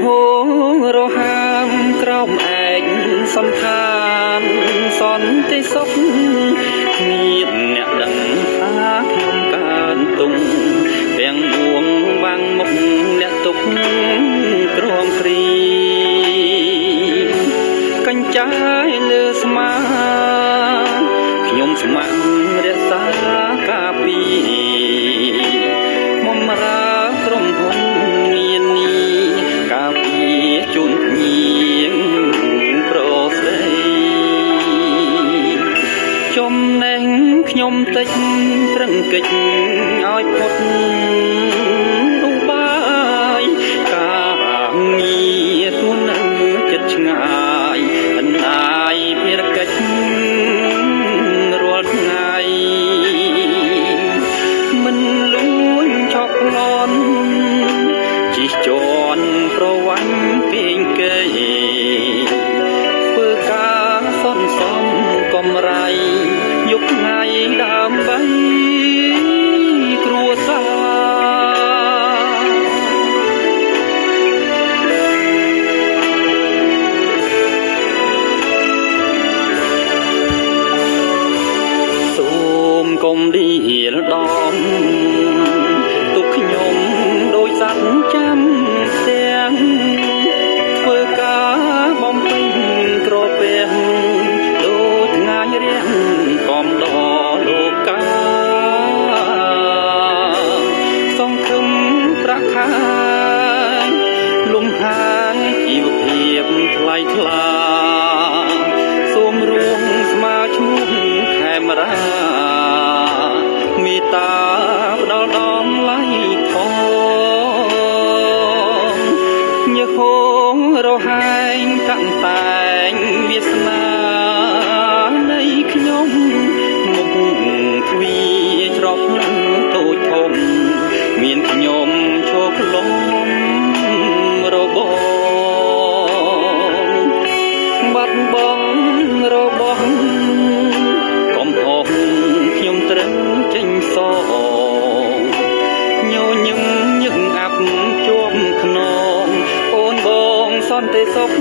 ហូរហាមក្រោមឯកសំឋានសន្តិសុខមានអ្នកដឹងថាខ្ញុំកើនទុំទាំងមួងបាំងមុខអ្នកទុកក្រំគ្រីកញ្ចាយលើស្មាខ្ញុំស្ម័គ្ររក្សាការពីមុំរាក្រុមហ៊ុនមាននេះការពីជូនញៀងប្រស្ដីចំណេញខ្ញុំតិចប្រឹងកិច្ចឲ្យផុតឧបាយការងារទួនៅចិត្តឆ្ងាយអណ្ដាយភារកិច្ចរាល់ថ្ងៃមិនលួចឆក់ប្លន់ជិះជាន់ប្រវ័ញ្ចពេងគេធ្វើការសន្សំកំរៃយកថ្ងៃដើម្បីគ្រួសារសូមកុំឌីលដំទុកខ្ញុំដោយសត្វចាំទាំងធ្វើការបំពេញក្រពះដូចថ្ងៃរៀងកំដរលោកាសង្ឃឹមប្រាក់ខាលំហាងជីវភាពថ្លៃថ្លាសូមរួមស្មើឈ្មោះខេមរាមេត្តាផ្ដល់ដំឡៃធំញើសហូរហែងតាក់តែងវាសនានៃខ្ញុំមុខទ្វាច្រប់តូចធំមានខ្ញុំឈរក្លំរបបាត់បង់របស់កំហុសខ្ញុំត្រូវចេញសញញឹមញឹកអាប់ជាប់ខ្នងអូនបងសន្តិសុខ